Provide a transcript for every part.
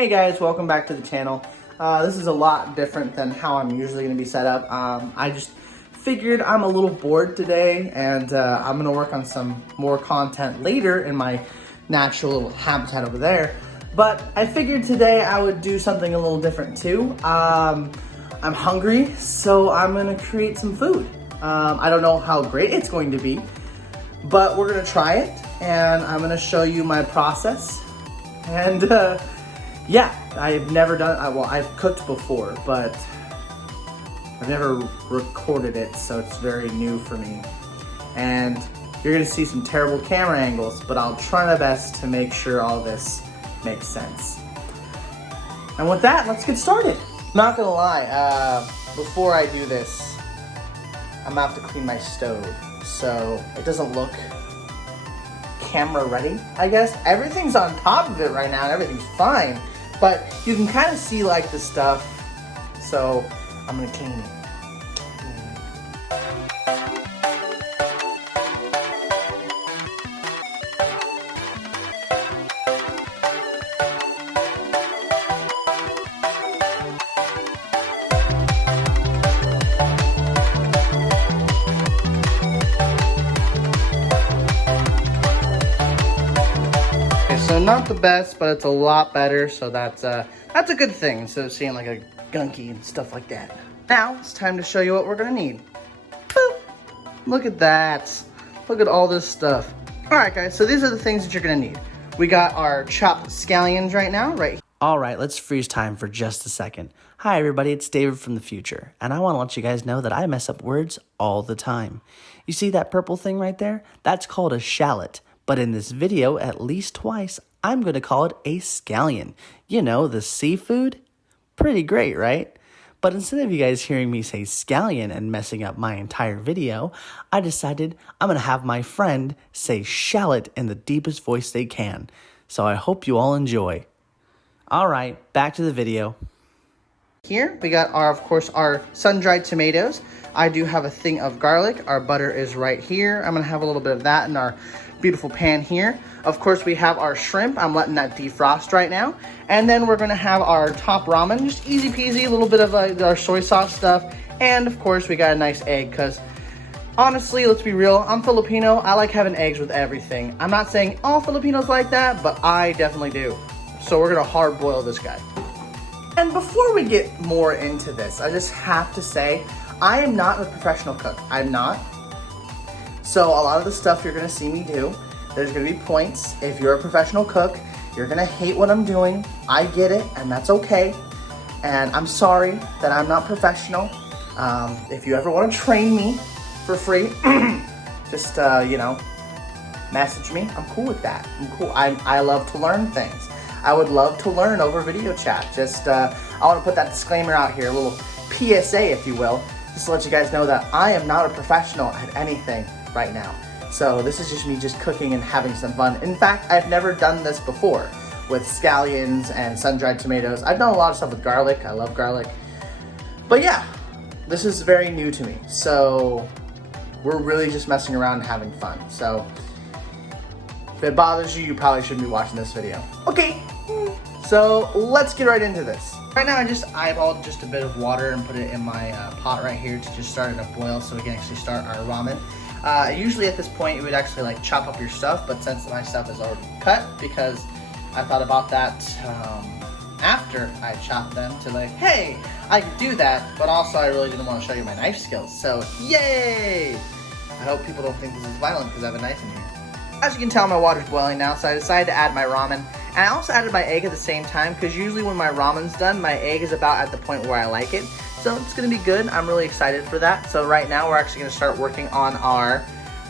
Hey guys, welcome back to the channel. This is a lot different than how I'm usually going to be set up. I just figured I'm a little bored today and I'm going to work on some more content later in my natural little habitat over there. But I figured today I would do something a little different too. I'm hungry, so I'm going to create some food. I don't know how great it's going to be, but we're going to try it and I'm going to show you my process. And yeah, I've never done, well, I've cooked before, but I've never recorded it, so it's very new for me. And you're gonna see some terrible camera angles, but I'll try my best to make sure all this makes sense. And with that, let's get started. Not gonna lie, before I do this, I'm gonna have to clean my stove, so it doesn't look camera ready, I guess. Everything's on top of it right now and everything's fine, but you can kind of see like the stuff, so I'm gonna clean it. So not the best, but it's a lot better, so that's a good thing, instead of seeing like a gunky and stuff like that. Now, it's time to show you what we're gonna need. Boop. Look at that. Look at all this stuff. All right, guys, so these are the things that you're gonna need. We got our chopped scallions right now, right here. All right, let's freeze time for just a second. Hi, everybody, it's David from the future, and I want to let you guys know that I mess up words all the time. You see that purple thing right there? That's called a shallot. But in this video, at least twice, I'm going to call it a scallion. You know, the seafood? Pretty great, right? But instead of you guys hearing me say scallion and messing up my entire video, I decided I'm going to have my friend say shallot in the deepest voice they can. So I hope you all enjoy. All right, back to the video. Here we got of course, our sun-dried tomatoes. I do have a thing of garlic. Our butter is right here. I'm gonna have a little bit of that in our beautiful pan here. Of course, we have our shrimp. I'm letting that defrost right now. And then we're gonna have our top ramen, just easy peasy, a little bit of our soy sauce stuff. And of course, we got a nice egg, because honestly, let's be real, I'm Filipino. I like having eggs with everything. I'm not saying all Filipinos like that, but I definitely do. So we're gonna hard boil this guy. And before we get more into this, I just have to say, I am not a professional cook. I'm not. So a lot of the stuff you're gonna see me do, there's gonna be points. If you're a professional cook, you're gonna hate what I'm doing. I get it, and that's okay. And I'm sorry that I'm not professional. If you ever wanna train me for free, just, you know, message me. I'm cool with that. I'm cool. I love to learn things. I would love to learn over video chat. Just, I want to put that disclaimer out here, a little PSA, if you will, just to let you guys know that I am not a professional at anything right now. So this is just me just cooking and having some fun. In fact, I've never done this before with scallions and sun-dried tomatoes. I've done a lot of stuff with garlic. I love garlic. But yeah, this is very new to me. So we're really just messing around and having fun. So if it bothers you, you probably shouldn't be watching this video. Okay, so let's get right into this. Right now I just eyeballed just a bit of water and put it in my pot right here to just start it to boil so we can actually start our ramen. Usually at this point you would actually like chop up your stuff, but since my stuff is already cut, because I thought about that after I chopped them to like, hey, I can do that, but also I really didn't want to show you my knife skills, so yay! I hope people don't think this is violent because I have a knife in here. As you can tell, my water's boiling now, so I decided to add my ramen. And I also added my egg at the same time, because usually when my ramen's done, my egg is about at the point where I like it. So it's gonna be good. I'm really excited for that. So right now, we're actually gonna start working on our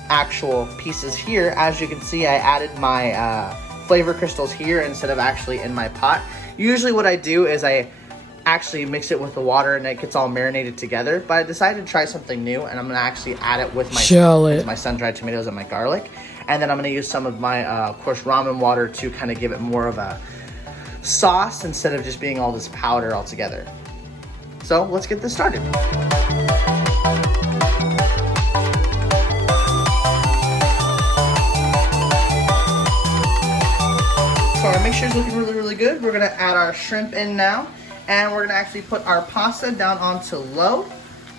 actual pieces here. As you can see, I added my flavor crystals here instead of actually in my pot. Usually what I do is I actually mix it with the water and it gets all marinated together. But I decided to try something new, and I'm gonna actually add it with my sun-dried tomatoes and my garlic. And then I'm gonna use some of my, of course, ramen water to kind of give it more of a sauce instead of just being all this powder all together. So let's get this started. So make sure it's looking really, really really good. We're gonna add our shrimp in now, and we're gonna actually put our pasta down onto low.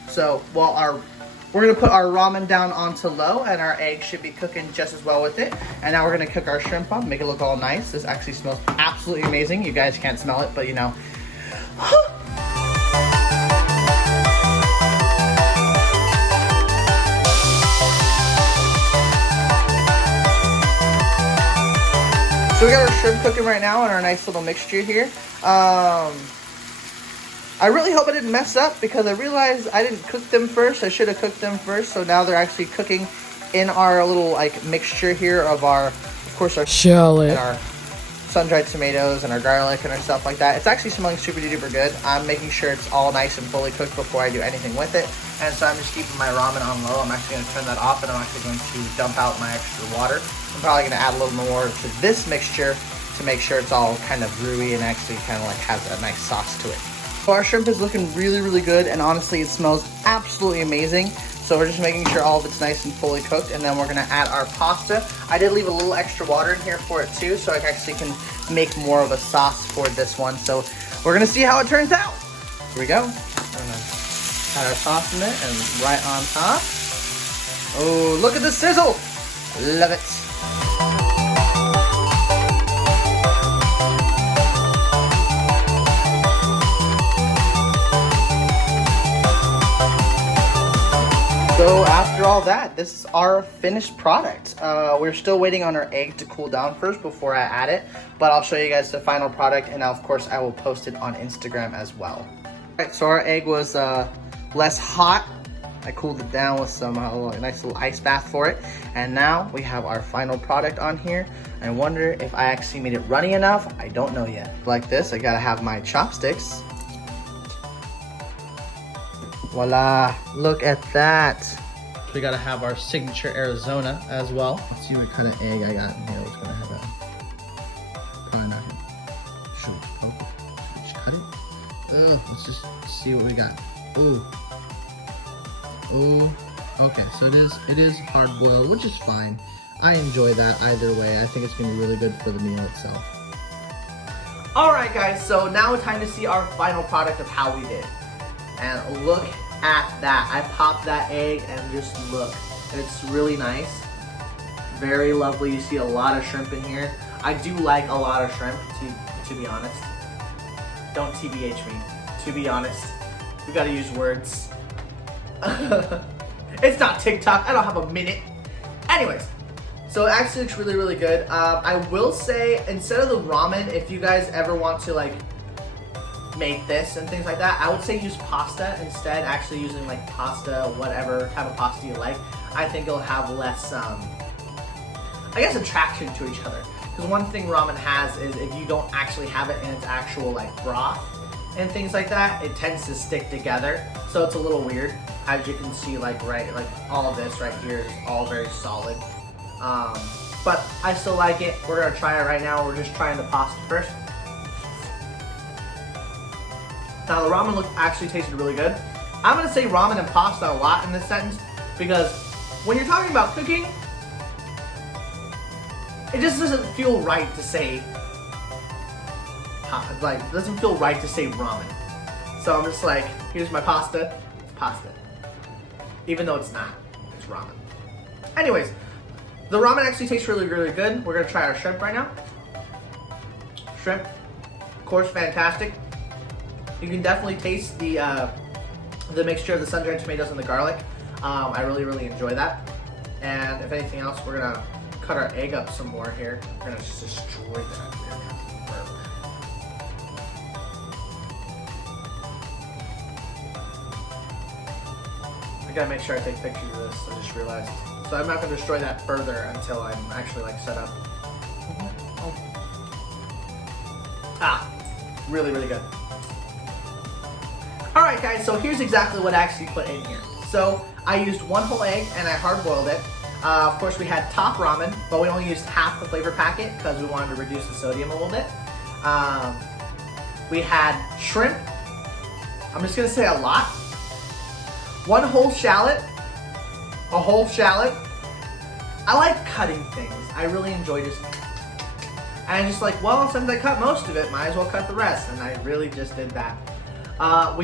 So we're gonna put our ramen down onto low, and our egg should be cooking just as well with it. And now we're gonna cook our shrimp up, make it look all nice. This actually smells absolutely amazing. You guys can't smell it, but you know. So we got our shrimp cooking right now in our nice little mixture here. I really hope I didn't mess up because I realized I didn't cook them first. I should have cooked them first. So now they're actually cooking in our little like mixture here of our, of course, our shallot and our sun-dried tomatoes and our garlic and our stuff like that. It's actually smelling super duper good. I'm making sure it's all nice and fully cooked before I do anything with it. And so I'm just keeping my ramen on low. I'm actually going to turn that off, and I'm actually going to dump out my extra water. I'm probably going to add a little more to this mixture to make sure it's all kind of gooey and actually kind of like has a nice sauce to it. So our shrimp is looking really, really good, and honestly, it smells absolutely amazing. So we're just making sure all of it's nice and fully cooked, and then we're gonna add our pasta. I did leave a little extra water in here for it too, so I actually can make more of a sauce for this one. So we're gonna see how it turns out. Here we go. We're gonna add our sauce in there, and right on top. Oh, look at the sizzle! Love it. So after all that, this is our finished product. We're still waiting on our egg to cool down first before I add it, but I'll show you guys the final product, and of course I will post it on Instagram as well. Alright, so our egg was less hot. I cooled it down with some nice little ice bath for it, and now we have our final product on here. I wonder if I actually made it runny enough. I don't know yet. Like this, I gotta have my chopsticks. Voila, look at that. We gotta have our signature Arizona as well. Let's see what kind of egg I got in here. What's gonna have that? Probably not. Should we just cut it? Let's just see what we got. Okay, so it is hard boiled, which is fine. I enjoy that either way. I think it's gonna be really good for the meal itself. Alright guys, so now it's time to see our final product of how we did. And look at that. I popped that egg and just look. It's really nice. Very lovely. You see a lot of shrimp in here. I do like a lot of shrimp, to be honest. Don't TBH me. To be honest. We gotta use words. It's not TikTok. I don't have a minute. Anyways. So it actually looks really, really good. I will say, instead of the ramen, if you guys ever want to like make this and things like that, I would say use pasta instead. Actually using like pasta, whatever type of pasta you like. I think it'll have less, I guess, attraction to each other. Because one thing ramen has is if you don't actually have it in its actual like broth and things like that, it tends to stick together. So it's a little weird. As you can see, like all of this right here is all very solid. But I still like it. We're gonna try it right now. We're just trying the pasta first. Now the ramen actually tasted really good. I'm gonna say ramen and pasta a lot in this sentence because when you're talking about cooking, it just doesn't feel right to say, it doesn't feel right to say ramen. So I'm just like, here's my pasta, it's pasta. Even though it's not, it's ramen. Anyways, the ramen actually tastes really, really good. We're gonna try our shrimp right now. Shrimp, of course, fantastic. You can definitely taste the mixture of the sun-dried tomatoes and the garlic. I really, really enjoy that. And if anything else, we're gonna cut our egg up some more here. We're gonna just destroy that. I gotta make sure I take pictures of this. I just realized. So I'm not gonna destroy that further until I'm actually like set up. Really, really good. Alright guys, so here's exactly what I actually put in here. So I used one whole egg and I hard boiled it. Of course we had top ramen, but we only used half the flavor packet because we wanted to reduce the sodium a little bit. We had shrimp. I'm just gonna say a lot. One whole shallot. A whole shallot. I like cutting things. I really enjoy just... And just like, well, since I cut most of it, might as well cut the rest. And I really just did that. I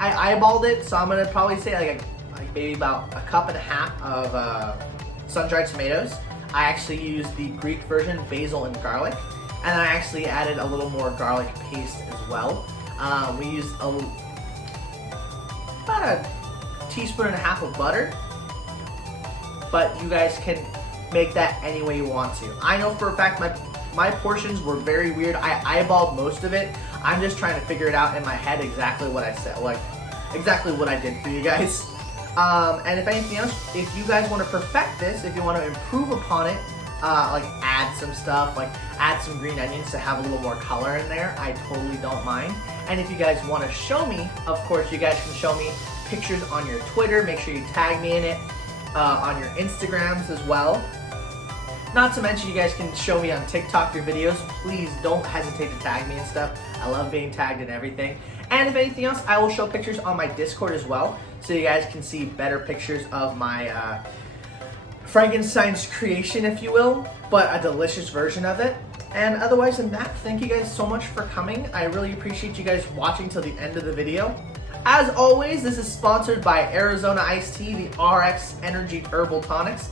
eyeballed it, so I'm gonna probably say like maybe about a cup and a half of sun-dried tomatoes. I actually used the Greek version, basil and garlic. And then I actually added a little more garlic paste as well. We used about a teaspoon and a half of butter. But you guys can make that any way you want to. I know for a fact my portions were very weird. I eyeballed most of it. I'm just trying to figure it out in my head exactly what I said, like exactly what I did for you guys. And if anything else, if you guys want to perfect this, if you want to improve upon it, like add some stuff, like add some green onions to have a little more color in there, I totally don't mind. And if you guys want to show me, of course you guys can show me pictures on your Twitter. Make sure you tag me in it, on your Instagrams as well. Not to mention, you guys can show me on TikTok your videos. Please don't hesitate to tag me and stuff. I love being tagged and everything. And if anything else, I will show pictures on my Discord as well, so you guys can see better pictures of my Frankenstein's creation, if you will, but a delicious version of it. And otherwise than that, thank you guys so much for coming. I really appreciate you guys watching till the end of the video. As always, this is sponsored by Arizona Iced Tea, the RX Energy Herbal Tonics.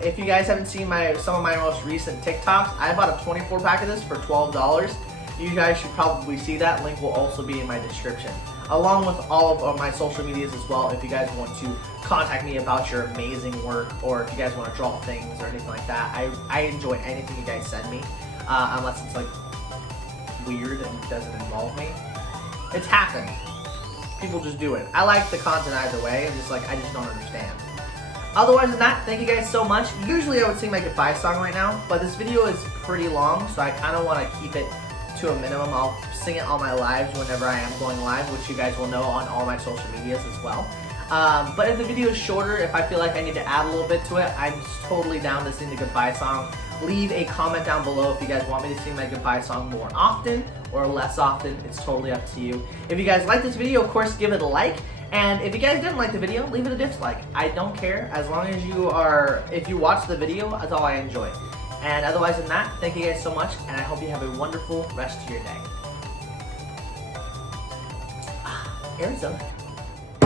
If you guys haven't seen some of my most recent TikToks, I bought a 24 pack of this for $12. You guys should probably see that. Link will also be in my description, along with all of my social medias as well, if you guys want to contact me about your amazing work, or if you guys want to draw things or anything like that. I enjoy anything you guys send me, unless it's like weird and doesn't involve me. It's happened. People just do it. I like the content either way. I just don't understand. Otherwise than that, thank you guys so much. Usually I would sing my goodbye song right now, but this video is pretty long, so I kind of want to keep it to a minimum. I'll sing it on my lives whenever I am going live, which you guys will know on all my social medias as well. But if the video is shorter, if I feel like I need to add a little bit to it, I'm totally down to sing the goodbye song. Leave a comment down below if you guys want me to sing my goodbye song more often or less often. It's totally up to you. If you guys like this video, of course, give it a like. And if you guys didn't like the video, leave it a dislike. I don't care, as long as if you watch the video, that's all I enjoy. And otherwise than that, thank you guys so much, and I hope you have a wonderful rest of your day. Arizona.